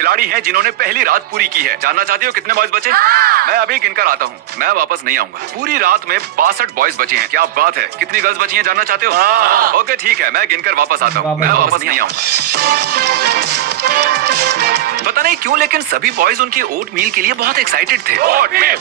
खिलाड़ी हैं जिन्होंने पहली रात पूरी की है। जानना चाहते हो कितने बॉयज बचे? मैं अभी गिनकर आता हूँ, मैं वापस नहीं आऊंगा। पूरी रात में 62 बॉयज बचे हैं। क्या बात है? कितनी गर्ल्स बची हैं जानना चाहते हो? ओके ठीक है, मैं गिनकर वापस आता हूँ, मैं वापस नहीं आऊंगा। पता नहीं क्यों लेकिन सभी बॉयज उनकी ओट मील के लिए बहुत एक्साइटेड थे। ओट मील।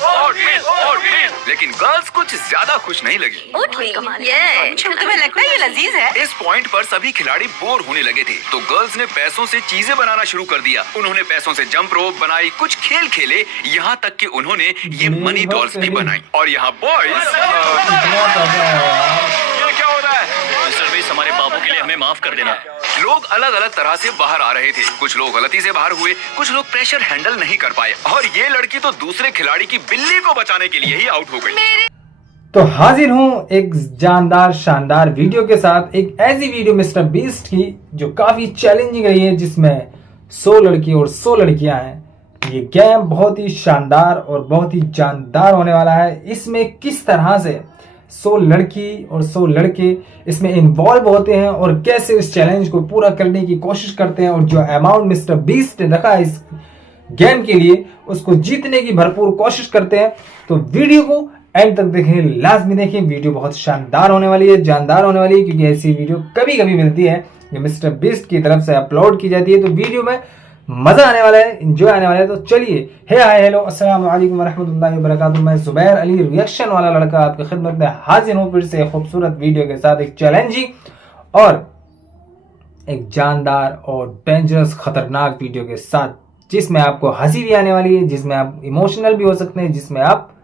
लेकिन गर्ल्स कुछ ज्यादा खुश नहीं लगी। तुम्हें लगता है ये लजीज है? इस पॉइंट पर सभी खिलाड़ी बोर होने लगे थे, तो गर्ल्स ने पैसों से चीजें बनाना शुरू कर दिया। उन्होंने पैसों से जंप रोप बनाई, कुछ खेल खेले, यहाँ तक कि उन्होंने ये मनी डॉल्स भी बनाई। और यहाँ बॉयज क्या हो रहा है? मिस्टर बीस, हमारे बाबू के लिए हमें माफ कर देना। लोग अलग अलग तरह से बाहर आ रहे थे। कुछ लोग गलती से बाहर हुए, कुछ लोग प्रेशर हैंडल नहीं कर पाए, और ये लड़की तो दूसरे खिलाड़ी की बिल्ली को बचाने के लिए ही आउट हो गई। तो हाजिर हूँ एक जानदार शानदार वीडियो के साथ, एक ऐसी वीडियो मिस्टर बीस्ट की जो काफी चैलेंजिंग रही है, जिसमें 100 लड़की और 100 लड़कियां हैं। ये गेम बहुत ही शानदार और बहुत ही जानदार होने वाला है। इसमें किस तरह से 100 लड़की और 100 लड़के इसमें इन्वॉल्व होते हैं और कैसे इस चैलेंज को पूरा करने की कोशिश करते हैं, और जो अमाउंट मिस्टर बीस्ट ने रखा है इस गेम के लिए उसको जीतने की भरपूर कोशिश करते हैं। तो वीडियो को एंड तक देखें, लाजमी देखें। वीडियो बहुत शानदार होने वाली है, जानदार होने वाली है, क्योंकि ऐसी वीडियो कभी कभी मिलती है जो मिस्टर बीस्ट की तरफ से अपलोड की जाती है। तो वीडियो में मजा आने वाला है, एंजॉय आने वाला है। तो चलिए, हे हाय हेलो अस्सलाम वालेकुम रहमतुल्लाहि व बरकातुहू। मैं जुबैर अली रिएक्शन वाला लड़का आपकी खिदमत में हाजिर हूँ फिर से खूबसूरत वीडियो के साथ, एक चैलेंजिंग और एक जानदार और डेंजरस खतरनाक वीडियो के साथ, जिसमें आपको हंसी भी आने वाली है, जिसमें आप इमोशनल भी हो सकते हैं, जिसमें आप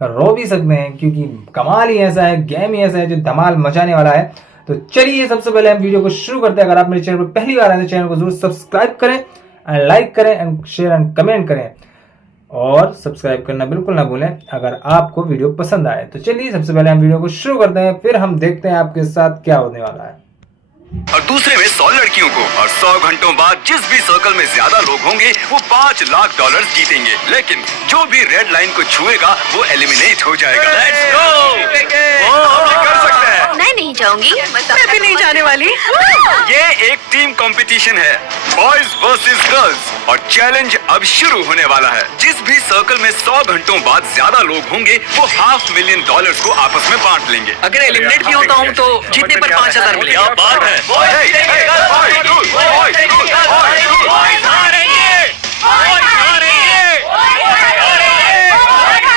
रो भी सकते हैं, क्योंकि कमाल ही ऐसा है, गेम ही ऐसा है जो धमाल मचाने वाला है। तो चलिए, सबसे पहले हम वीडियो को शुरू करते हैं। अगर आप मेरे चैनल पर पहली बार आए तो चैनल को जरूर सब्सक्राइब करें एंड लाइक करें एंड शेयर एंड कमेंट करें, और सब्सक्राइब करना बिल्कुल ना भूलें अगर आपको वीडियो पसंद आए। तो चलिए, सबसे पहले हम वीडियो को शुरू करते हैं, फिर हम देखते हैं आपके साथ क्या होने वाला है। और दूसरे में 100 लड़कियों को, और 100 घंटों बाद जिस भी सर्कल में ज्यादा लोग होंगे वो $5 लाख जीतेंगे। लेकिन जो भी रेड लाइन को छुएगा वो एलिमिनेट हो जाएगा। Let's go. कर सकते हैं। मैं नहीं जाऊंगी। मैं भी नहीं जाने वाली। ये एक टीम कंपटीशन है, बॉयज वर्सेस गर्ल्स, और चैलेंज अब शुरू होने वाला है। जिस भी सर्कल में 100 घंटों बाद ज्यादा लोग होंगे वो $500,000 को आपस में बांट लेंगे। अगर एलिमिनेट भी होता हूँ तो जीतने पर 5,000 मिलेगा। बात है।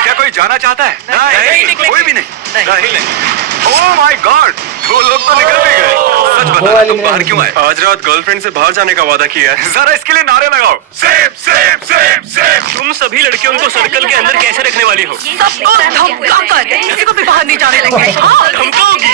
क्या कोई जाना चाहता है? नहीं, कोई भी नहीं। ओह माय गॉड, 2 लोग तो निकल भी गए। सच बताओ, तुम बाहर क्यों आए? आज रात गर्लफ्रेंड से बाहर जाने का वादा किया है। जरा इसके लिए नारे लगाओ। सेफ। तुम सभी लड़कियों को सर्कल के अंदर कैसे रखने वाली हो? सबको धमकाकर किसी को भी बाहर नहीं जाने देंगे। धमकाओगी?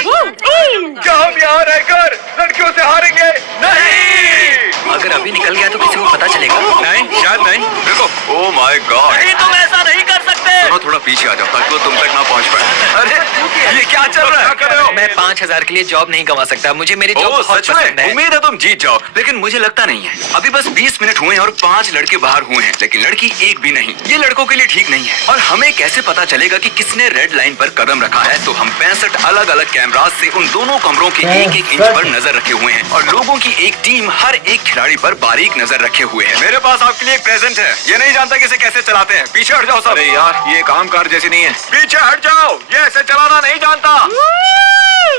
क्या हम यहाँ रहकर लड़कियों से हारेंगे? नहीं। अगर अभी निकल गया तो किसी को पता चलेगा? नहीं, शायद नहीं। देखो, ओह माय गॉड। नहीं, तुम ऐसा नहीं कर सकते। थोड़ा पीछे आ जाओ ताकि वो तुम तक ना पहुँच पाए। अरे ये क्या चल रहा है? कर रहे हो? मैं 5,000 के लिए जॉब नहीं गंवा सकता। मुझे मेरी जॉब बहुत सच में? पसंद है। उम्मीद है तुम जीत जाओ, लेकिन मुझे लगता नहीं है। अभी बस 20 मिनट हुए हैं और 5 लड़के बाहर हुए हैं, लेकिन लड़की एक भी नहीं। ये लड़कों के लिए ठीक नहीं है। और हमें कैसे पता चलेगा कि किसने रेड लाइन पर कदम रखा है? तो हम 65 अलग अलग कैमरास से उन दोनों कमरों के एक इंच पर नजर रखे हुए हैं, और लोगों की एक टीम हर एक खिलाड़ी पर बारीक नजर रखे हुए है। मेरे पास आपके लिए एक प्रेजेंट है। ये नहीं जानता कि इसे कैसे चलाते हैं। पीछे हट जाओ सब। अरे यार, ये काम कार जैसी नहीं है। पीछे हट जाओ, ये ऐसे चलाना नहीं जानता।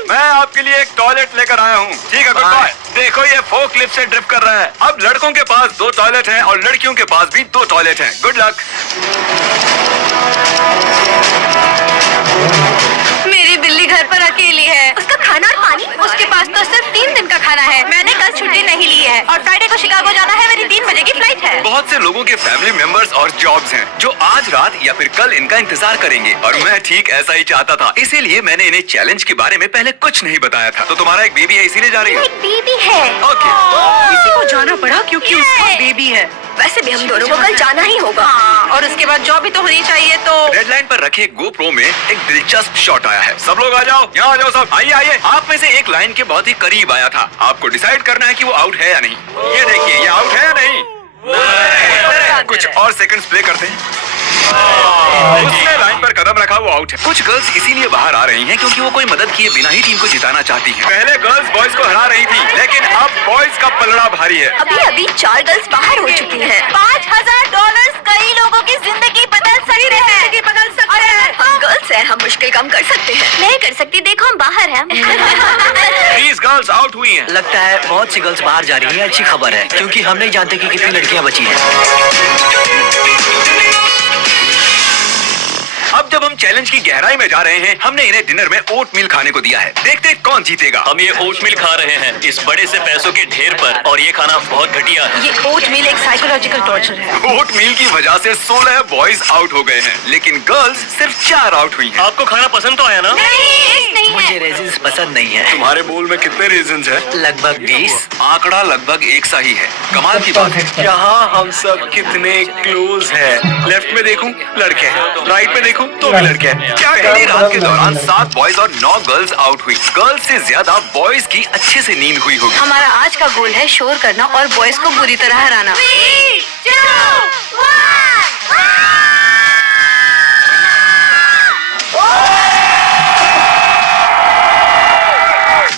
मैं आपके लिए एक टॉयलेट लेकर आया हूँ। ठीक है, गुड बाय। देखो, ये फोक लिफ्ट से ड्रिप कर रहा है। अब लड़कों के पास 2 टॉयलेट हैं और लड़कियों के पास भी 2 टॉयलेट हैं। Good luck. मेरी बिल्ली घर पर अकेली है। उसका खाना और पानी, उसके पास तो सिर्फ 3 दिन का खाना है। मैंने कल छुट्टी नहीं ली है और फ्राइडे को शिकागो जाना है। मेरी 3 बजे की फ्लाइट है। बहुत से लोगों के फैमिली मेंबर्स और जॉब्स हैं जो आज रात या फिर कल इनका इंतजार करेंगे, और मैं ठीक ऐसा ही चाहता था। इसीलिए मैंने इन्हें चैलेंज के बारे में पहले कुछ नहीं बताया था। तो तुम्हारा एक बेबी है, इसीलिए जा रही हो? एक बेबी है। ओके। किसी को जाना पड़ा क्योंकि उसका बेबी है। वैसे भी हम दोनों को कल जाना ही होगा। और उसके बाद जॉब भी तो होनी चाहिए। तो रेड लाइन पर रखे GoPro में एक दिलचस्प शॉट आया है। सब लोग आ जाओ, यहाँ आ जाओ सब। आइए। आप में से एक लाइन के बहुत ही करीब आया था। आपको डिसाइड करना है कि वो आउट है या नहीं। ये देखिए, ये आउट है या नहीं? कुछ और सेकंड्स प्ले करते हैं। उसने लाइन पर कदम रखा, वो आउट है। कुछ गर्ल्स इसीलिए बाहर आ रही हैं क्योंकि वो कोई मदद किए बिना ही टीम को जिताना चाहती हैं। पहले गर्ल्स बॉयज को हरा रही थी, लेकिन अब बॉयज का पलड़ा भारी है। अभी 4 गर्ल्स बाहर हो चुकी हैं। हुई हैं। लगता है बहुत सी गर्ल्स बाहर जा रही हैं। अच्छी खबर है, क्योंकि हम नहीं जानते कि कितनी लड़कियां बची हैं। अब जब हम चैलेंज की गहराई में जा रहे हैं, हमने इन्हें डिनर में ओट मील खाने को दिया है। देखते हैं कौन जीतेगा। हम ये ओट मिल खा रहे हैं इस बड़े से पैसों के ढेर पर, और ये खाना बहुत घटिया है। ये ओट मील एक साइकोलॉजिकल टॉर्चर है। ओट मील की वजह से 16 बॉयज आउट हो गए हैं, लेकिन गर्ल्स सिर्फ 4 आउट हुई हैं। आपको खाना पसंद तो आया ना? नहीं मुझे है। रेजिन्स पसंद नहीं है। तुम्हारे बोल में कितने रीजंस हैं? लगभग 20। आंकड़ा लगभग एक सा ही है। कमाल की बात है। यहाँ हम सब कितने क्लोज हैं। लेफ्ट में देखूं लड़के हैं, राइट में देखूं तो भी लड़के हैं। क्या पहली रात के दौरान 7 बॉयज और 9 गर्ल्स आउट हुई। गर्ल्स से ज्यादा बॉयज की अच्छे से नींद हुई होगी। हमारा आज का गोल है शोर करना और बॉयज को बुरी तरह हराना। 3, 2, 1।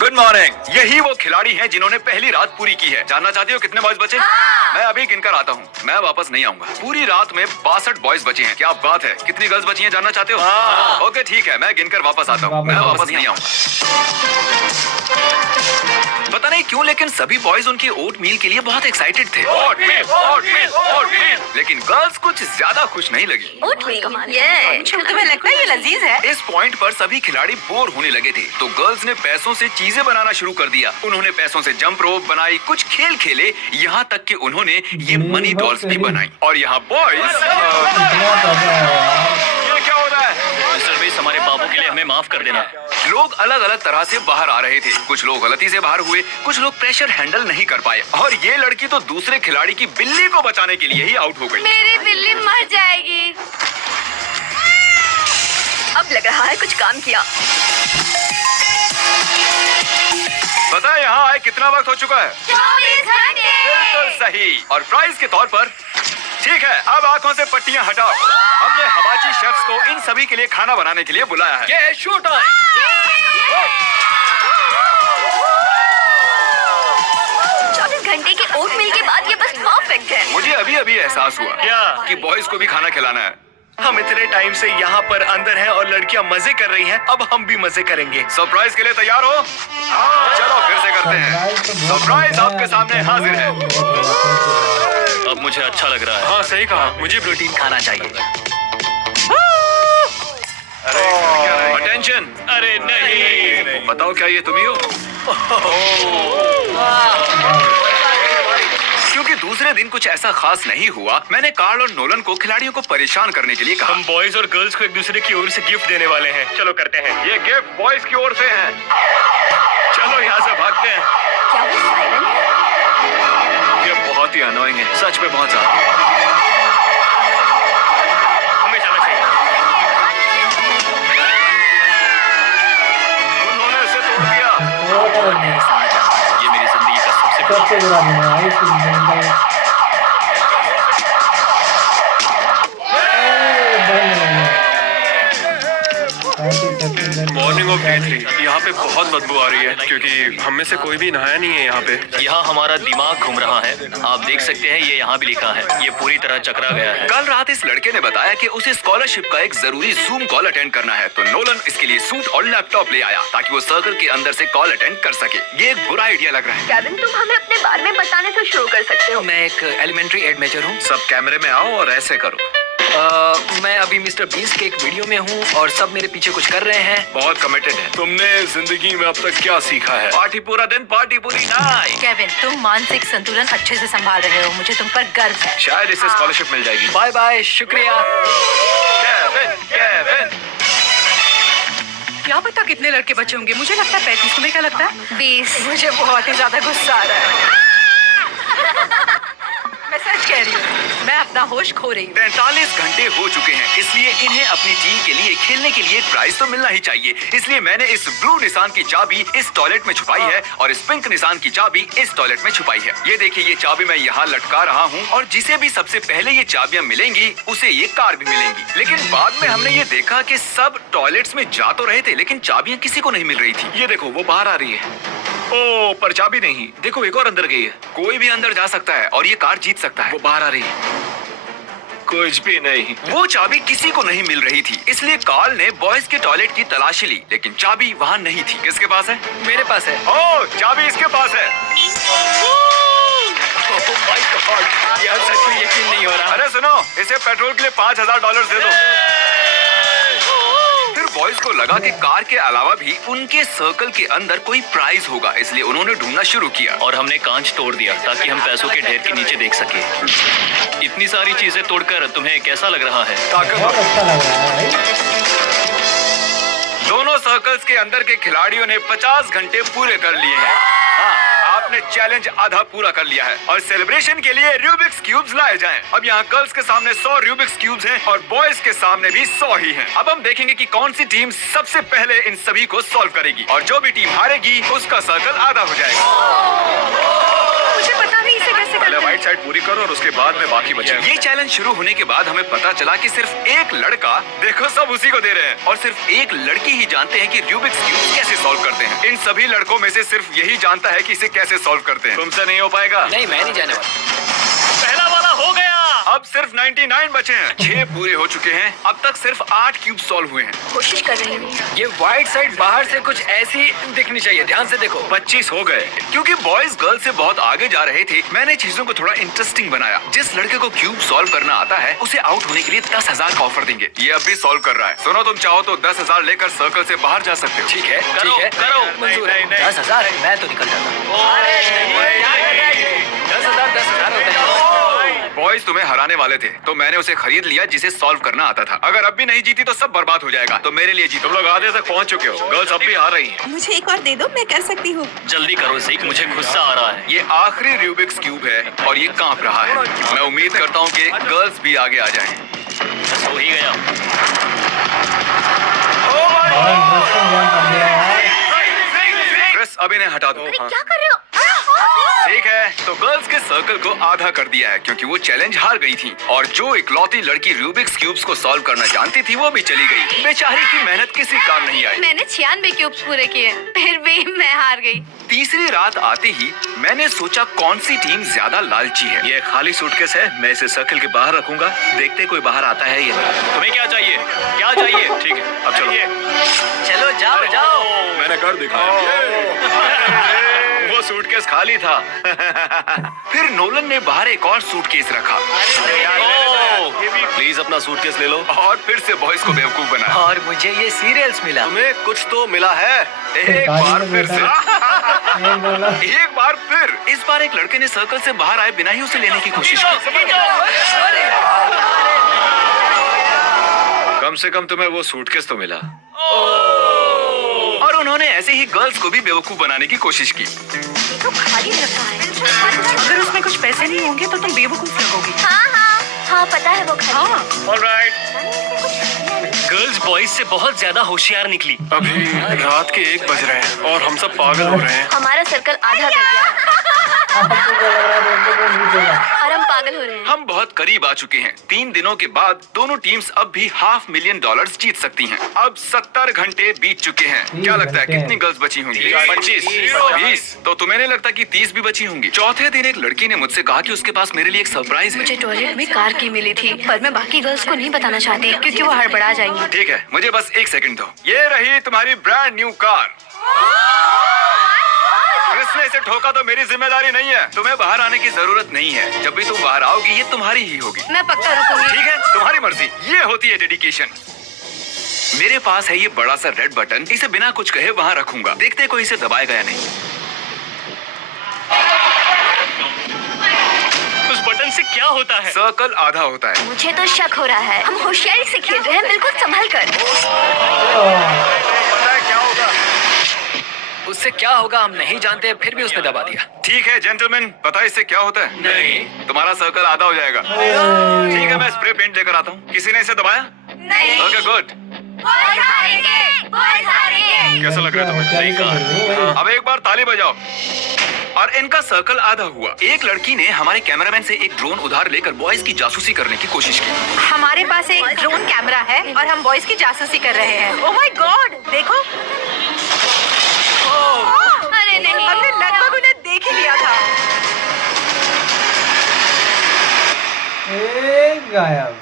Good morning. यही वो खिलाड़ी हैं जिन्होंने पहली रात पूरी की है। जानना चाहते हो कितने बॉयज बचे? मैं अभी गिनकर आता हूँ, मैं वापस नहीं आऊंगा। पूरी रात में 62 बॉयज बचे हैं। क्या बात है। कितनी गर्ल्स बची हैं जानना चाहते हो? ओके ठीक है, मैं गिनकर वापस आता हूँ। मैं वापस नहीं आऊंगा। पता नहीं क्यों, लेकिन सभी बॉयज उनके ओट मील के लिए बहुत एक्साइटेड थे। ओट मील, ओट मील, ओट मील। लेकिन गर्ल्स कुछ ज्यादा खुश नहीं लगी। ओट मील तुम्हें लगता है ये लजीज है? इस पॉइंट पर सभी खिलाड़ी बोर होने लगे थे, तो गर्ल्स ने पैसों से चीजें बनाना शुरू कर दिया। उन्होंने पैसों से जंप रोप बनाई, कुछ खेल खेले, यहाँ तक कि उन्होंने ये मनी डॉल्स भी बनाई। और यहाँ बॉयज क्या हो रहा है? मिस्टर बीस, हमारे बाबू के लिए हमें माफ कर देना। लोग अलग अलग तरह से बाहर आ रहे थे। कुछ लोग गलती से बाहर हुए, कुछ लोग प्रेशर हैंडल नहीं कर पाए, और ये लड़की तो दूसरे खिलाड़ी की बिल्ली को बचाने के लिए ही आउट हो गई। मेरी बिल्ली मर जाएगी। अब लग रहा है कुछ काम किया। पता है यहाँ आए कितना वक्त हो चुका है? 24 घंटे। बिल्कुल सही। और प्राइज के तौर पर ठीक है, अब आंखों से पट्टियां हटाओ। हमने हवाची शेफ्स को इन सभी के लिए खाना बनाने के लिए बुलाया है। ये शो टाइम। 24 घंटे के ओट मील के बाद ये बस परफेक्ट है। मुझे अभी अभी एहसास हुआ क्या? कि बॉयज को भी खाना खिलाना है। हम इतने टाइम से यहाँ पर अंदर हैं और लड़कियाँ मजे कर रही हैं। अब हम भी मजे करेंगे। सरप्राइज के लिए तैयार हो? चलो फिर से करते हैं। सरप्राइज आपके सामने हाजिर है। अब मुझे अच्छा लग रहा है। हाँ सही कहा, मुझे प्रोटीन खाना चाहिए। अटेंशन। अरे नहीं। बताओ क्या ये तुम ही हो? क्योंकि दूसरे दिन कुछ ऐसा खास नहीं हुआ, मैंने कार्ल और नोलन को खिलाड़ियों को परेशान करने के लिए कहा। हम बॉयज और गर्ल्स को एक दूसरे की ओर से गिफ्ट देने वाले हैं। चलो करते हैं। ये गिफ्ट बॉयज की ओर से है। चलो यहाँ से भागते हैं। क्या वो साइरन है? ये बहुत ही अनोइंग है, सच में बहुत ज्यादा। हमें जाना चाहिए। उन्होंने उसे तोड़ दिया। ये मेरी जिंदगी का सबसे बुरा दिन है इसकी जिंदगी का। Morning of day 3। यहाँ पे बहुत बदबू आ रही है, क्योंकि हम में से कोई भी नहाया नहीं है यहाँ पे। यहाँ हमारा दिमाग घूम रहा है। आप देख सकते हैं, ये यहाँ भी लिखा है। ये पूरी तरह चकरा गया है। कल रात इस लड़के ने बताया कि उसे स्कॉलरशिप का एक जरूरी जूम कॉल अटेंड करना है, तो नोलन इसके लिए सूट और लैपटॉप ले आया ताकि वो सर्कल के अंदर से कॉल अटेंड कर सके। ये एक बुरा आइडिया लग रहा है। केविन, तुम हमें अपने बारे में बताने से शुरू कर सकते हो। मैं एक एलिमेंट्री एड मेजर हूँ। सब कैमरे में आओ और ऐसे करो। मैं अभी मिस्टर बीस के एक वीडियो में हूँ और सब मेरे पीछे कुछ कर रहे हैं। बहुत कमिटेड है। तुमने जिंदगी में अब तक क्या सीखा है? पार्टी पूरा दिन, पार्टी पूरी नाइट। केविन, तुम मानसिक संतुलन अच्छे से संभाल रहे हो। मुझे तुम पर गर्व है। शायद इससे स्कॉलरशिप मिल जाएगी। बाय बाय, शुक्रिया। Kevin, Kevin. क्या पता कितने लड़के बचे होंगे। मुझे लगता है 35। तुम्हें क्या लगता है? 20। मुझे बहुत ही ज्यादा गुस्सा आ रहा है। मैं सच कह रही हूँ, मैं अपना होश खो रही हूँ। 43 घंटे हो चुके हैं, इसलिए इन्हें अपनी टीम के लिए खेलने के लिए एक प्राइज तो मिलना ही चाहिए। इसलिए मैंने इस ब्लू निशान की चाबी इस टॉयलेट में छुपाई है और इस पिंक निशान की चाबी इस टॉयलेट में छुपाई है। ये देखिए, ये चाबी मैं यहाँ लटका रहा हूँ और जिसे भी सबसे पहले ये चाबियाँ मिलेंगी उसे ये कार भी मिलेंगी। लेकिन बाद में हमने ये देखा कि सब टॉयलेट्स में जा तो रहे थे, लेकिन चाबियाँ किसी को नहीं मिल रही थी। ये देखो, वो बाहर आ रही है। ओ, पर चाबी नहीं। देखो, एक और अंदर गई है। कोई भी अंदर जा सकता है और ये कार जीत सकता है। वो बाहर आ रही है। कुछ भी नहीं। वो चाबी किसी को नहीं मिल रही थी, इसलिए कार्ल ने बॉयज के टॉयलेट की तलाशी ली, लेकिन चाबी वहाँ नहीं थी। किसके पास है? मेरे पास है। ओह, चाबी इसके पास है। यार सच में यकीन नहीं हो रहा। अरे सुनो, इसे पेट्रोल के लिए $5000 दे दो। फिर बॉयज को लगा कि कार के अलावा भी उनके सर्कल के अंदर कोई प्राइज होगा, इसलिए उन्होंने ढूंढना शुरू किया। और हमने कांच तोड़ दिया ताकि हम पैसों के ढेर के नीचे देख सके। इतनी सारी चीजें तोड़कर तुम्हें कैसा लग रहा है? बहुत अच्छा लग रहा है भाई। दोनों सर्कल्स के अंदर के खिलाड़ियों ने 50 घंटे पूरे कर लिए हैं। हाँ, आपने चैलेंज आधा पूरा कर लिया है और सेलिब्रेशन के लिए रूबिक्स क्यूब्स लाए जाएं। अब यहाँ गर्ल्स के सामने 100 रूबिक्स क्यूब्स हैं और बॉयज के सामने भी 100 ही हैं। अब हम देखेंगे कि कौन सी टीम सबसे पहले इन सभी को सॉल्व करेगी और जो भी टीम हारेगी उसका सर्कल आधा हो जाएगा। मुझे पता नहीं इसे कैसे पहले व्हाइट साइड पूरी करो और उसके बाद में बाकी बचे। ये चैलेंज शुरू होने के बाद हमें पता चला कि सिर्फ एक लड़का, देखो सब उसी को दे रहे हैं, और सिर्फ एक लड़की ही जानते हैं कि रूबिक्स क्यूब कैसे सॉल्व करते हैं। इन सभी लड़कों में से सिर्फ यही जानता है कि इसे कैसे सॉल्व करते हैं। तुमसे नहीं हो पाएगा। नहीं, मैं नहीं जाने वाला। पहला वाला हो गया। अब सिर्फ 99 बचे हैं। 6 पूरे हो चुके हैं। अब तक सिर्फ 8 क्यूब सॉल्व हुए हैं। कोशिश कर रही हूँ। ये व्हाइट साइड बाहर से कुछ ऐसी दिखनी चाहिए, ध्यान से देखो। 25 हो गए। क्योंकि बॉयज गर्ल्स से बहुत आगे जा रहे थे, मैंने चीजों को थोड़ा इंटरेस्टिंग बनाया। जिस लड़के को क्यूब सॉल्व करना आता है उसे आउट होने के लिए 10,000 का ऑफर देंगे। ये अब भी सॉल्व कर रहा है। सुनो, तुम चाहो तो 10,000 लेकर सर्कल से बाहर जा सकते हो। ठीक है, करो, ठीक है, करो। मंजूर है। 10,000 मैं तो निकल जाता। 10,000 होते हैं। बॉयज तुम्हें हराने वाले थे, तो मैंने उसे खरीद लिया जिसे सॉल्व करना आता था। अगर अब भी नहीं जीती तो सब बर्बाद हो जाएगा, तो मेरे लिए जीतो। तुम लोग आधे तक पहुंच चुके हो। गर्ल्स अब भी आ रही हैं। मुझे एक और दे दो, मैं कर सकती हूँ। जल्दी करो ज़ीक, मुझे गुस्सा आ रहा है। ये आखिरी रूबिक्स क्यूब है और ये कांप रहा है। मैं उम्मीद करता हूँ कि गर्ल्स भी आगे आ जाएं। हो ही गया। बड़ा इंटरेस्टिंग गेम कर दिया यार। क्रिस, अब इन्हें हटा दो। क्या कर रहे हो? ठीक है, तो गर्ल्स के सर्कल को आधा कर दिया है क्योंकि वो चैलेंज हार गई थी, और जो इकलौती लड़की रूबिक्स क्यूब्स को सॉल्व करना जानती थी वो भी चली गई। बेचारी की मेहनत किसी काम नहीं आई। मैंने 96 क्यूब्स पूरे किए, फिर भी मैं हार गई। तीसरी रात आते ही मैंने सोचा कौन सी टीम ज्यादा लालची है। ये खाली सूटकेस है, मैं इसे सर्कल के बाहर रखूंगा। देखते कोई बाहर आता है या नहीं। तुम्हें क्या चाहिए? क्या चाहिए? ठीक है, अब चलो। चलो जाओ जाओ। मैंने कर दिखाया। वो सूटकेस खाली था। फिर नोलन ने बाहर एक और सूटकेस रखा प्लीज अपना सूटकेस ले लो। और फिर से बॉयज को बेवकूफ बनाया। और मुझे ये सीरियल्स मिला। तुम्हें कुछ तो मिला है। एक बार फिर से एक डॉलर। एक बार फिर। इस बार एक लड़के ने सर्कल से बाहर आए बिना ही उसे लेने की कोशिश की। कम से कम तुम्हें वो सूटकेस तो मिला। और उन्होंने ऐसे ही गर्ल्स को भी बेवकूफ बनाने की कोशिश की। तो खाली रखा है। अगर उसमें कुछ पैसे नहीं होंगे तो तुम बेवकूफ लगोगी। हाँ, पता है वो खाली। हाँ, ऑलराइट। गर्ल्स बॉयज से बहुत ज्यादा होशियार निकली। अभी रात के 1 बज रहे हैं और हम सब पागल हो रहे हैं। हमारा सर्कल आधा कर गया आपको क्या लग रहा है दोस्तों को जीतेगा? और हम पागल हो रहे हैं। हम बहुत करीब आ चुके हैं। 3 दिनों के बाद दोनों टीम्स अब भी $500,000 जीत सकती हैं। अब 70 घंटे बीत चुके हैं। क्या लगता है कितनी गर्ल्स बची होंगी? 25, 20। तो तुम्हें नहीं लगता कि 30 भी बची होंगी? चौथे दिन एक लड़की ने मुझसे कहा कि उसके पास मेरे लिए एक सरप्राइज है। मुझे टॉयलेट में कार की मिली थी, पर मैं बाकी गर्ल्स को नहीं बताना चाहती क्योंकि वो हड़बड़ा जाएंगी। ठीक है, मुझे बस 1 सेकंड दो। ये रही तुम्हारी ब्रांड न्यू कार। क्रिस ने इसे ठोका तो मेरी जिम्मेदारी नहीं है। तुम्हें बाहर आने की जरूरत नहीं है। जब भी तुम बाहर आओगी ये तुम्हारी ही होगी। मैं पक्का रुकूंगी। ठीक है, तुम्हारी मर्जी। ये होती है डेडिकेशन। मेरे पास है ये बड़ा सा रेड बटन। इसे बिना कुछ कहे वहाँ रखूंगा। देखते कोई इसे दबाएगा या नहीं। उस बटन से क्या होता है? सर्कल आधा होता है। मुझे तो शक हो रहा है। हम होशियारी से खेल रहे हैं, बिल्कुल संभल कर। पता है क्या होगा? उससे क्या होगा हम नहीं जानते, फिर भी उसने दबा दिया। ठीक है जेंटलमैन, पता है इससे क्या होता है? नहीं। तुम्हारा सर्कल आधा हो जाएगा। ठीक है, मैं स्प्रे पेंट लेकर आता हूँ। किसी ने इसे दबाया? नहीं। Okay, good. कैसा लग रहा है तुम्हें? अब एक बार ताली बजाओ। और इनका सर्कल आधा हुआ। एक लड़की ने हमारे कैमरामैन से एक ड्रोन उधार लेकर बॉयज की जासूसी करने की कोशिश की। हमारे पास एक ड्रोन कैमरा है और हम बॉयज की जासूसी कर रहे हैं। ओह माय गॉड, देखो। अरे नहीं। हमने लगभग उन्हें देख ही लिया था। गायब।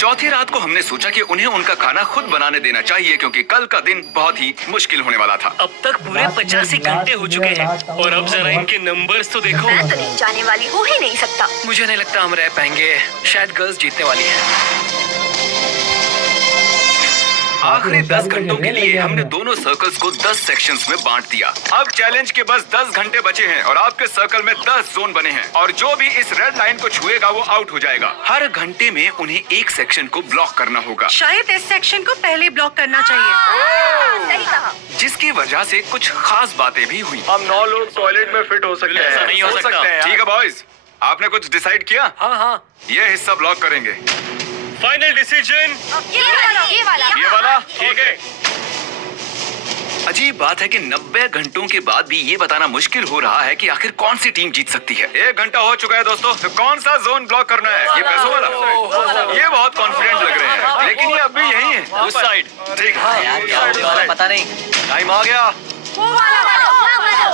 चौथी रात को हमने सोचा कि उन्हें उनका खाना खुद बनाने देना चाहिए क्योंकि कल का दिन बहुत ही मुश्किल होने वाला था। अब तक पूरे 85 घंटे हो चुके हैं और अब जरा इनके नंबर्स तो देखो। मैं तो नहीं जाने वाली, हो ही नहीं सकता। मुझे नहीं लगता हम रह पाएंगे, शायद गर्ल्स जीतने वाली है। आखिरी 10 घंटों के लिए हमने दोनों सर्कल्स को 10 सेक्शंस में बांट दिया। अब चैलेंज के बस 10 घंटे बचे हैं और आपके सर्कल में 10 जोन बने हैं और जो भी इस रेड लाइन को छुएगा वो आउट हो जाएगा। हर घंटे में उन्हें एक सेक्शन को ब्लॉक करना होगा, शायद इस सेक्शन को पहले ब्लॉक करना चाहिए। सही कहा। जिसकी वजह से कुछ खास बातें भी हुई। हम 9 लोग टॉयलेट में फिट हो सकते हैं। ऐसा नहीं हो सकता। ठीक है बॉयज, आपने कुछ डिसाइड किया? हाँ। ये हिस्सा ब्लॉक करेंगे। फाइनल डिसीजन ये वाला। ठीक है। अजीब बात है कि 90 घंटों के बाद भी ये बताना मुश्किल हो रहा है कि आखिर कौन सी टीम जीत सकती है। 1 घंटा हो चुका है दोस्तों, तो कौन सा जोन ब्लॉक करना है? ये पैसों वाला? ये बहुत कॉन्फिडेंट लग रहे हैं, लेकिन ये अब भी यही है। उस साइड। ठीक है, पता नहीं। टाइम आ गया।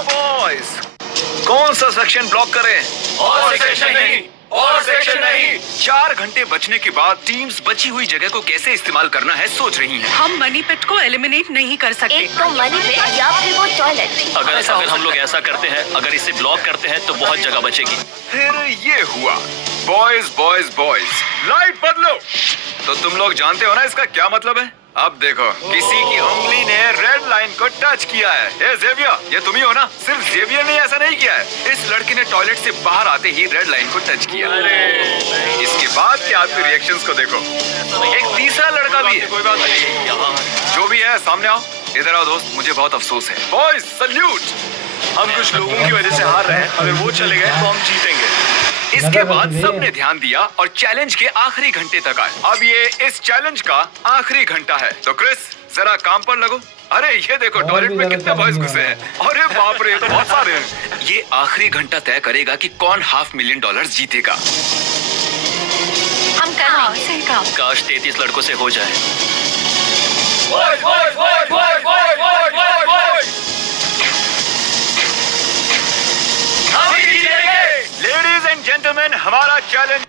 बॉयज, कौन सा सेक्शन ब्लॉक करें? और सेक्शन नहीं। 4 घंटे बचने के बाद टीम्स बची हुई जगह को कैसे इस्तेमाल करना है सोच रही हैं। हम मनी पिट को एलिमिनेट नहीं कर सकते। एक तो मनी पिट या फिर वो टॉयलेट। अगर हम लोग ऐसा करते हैं, अगर इसे ब्लॉक करते हैं तो बहुत जगह बचेगी। फिर ये हुआ, बॉयज लाइट बदलो। तो तुम लोग जानते हो ना इसका क्या मतलब है? अब देखो, किसी की उंगली ने रेड लाइन को टच किया है। ए जेवियर, ये तुम ही हो ना? सिर्फ जेवियर ने ऐसा नहीं किया है, इस लड़के ने टॉयलेट से बाहर आते ही रेड लाइन को टच किया। इसके बाद के आपके रिएक्शंस को देखो। एक तीसरा लड़का भी है। कोई बात नहीं, यहाँ जो भी है सामने आओ, इधर आओ दोस्त, मुझे बहुत अफसोस है। Boys salute. हम कुछ लोगों की वजह से हार रहे हैं, अगर वो चले गए तो हम जीतेंगे। इसके बाद सबने ध्यान दिया और चैलेंज के आखिरी घंटे तक आए। अब ये इस चैलेंज का आखिरी घंटा है, तो क्रिस जरा काम पर लगो। अरे ये देखो, टॉयलेट में कितने बॉयज घुसे हैं। अरे बाप रे, तो बहुत सारे हैं। ये आखिरी घंटा तय करेगा कि कौन $500,000 जीतेगा। हम कर लेंगे। सही कहा। काश 33 लड़कों से हो जाए। लेडीज एंड जेंटलमैन, हमारा चैलेंज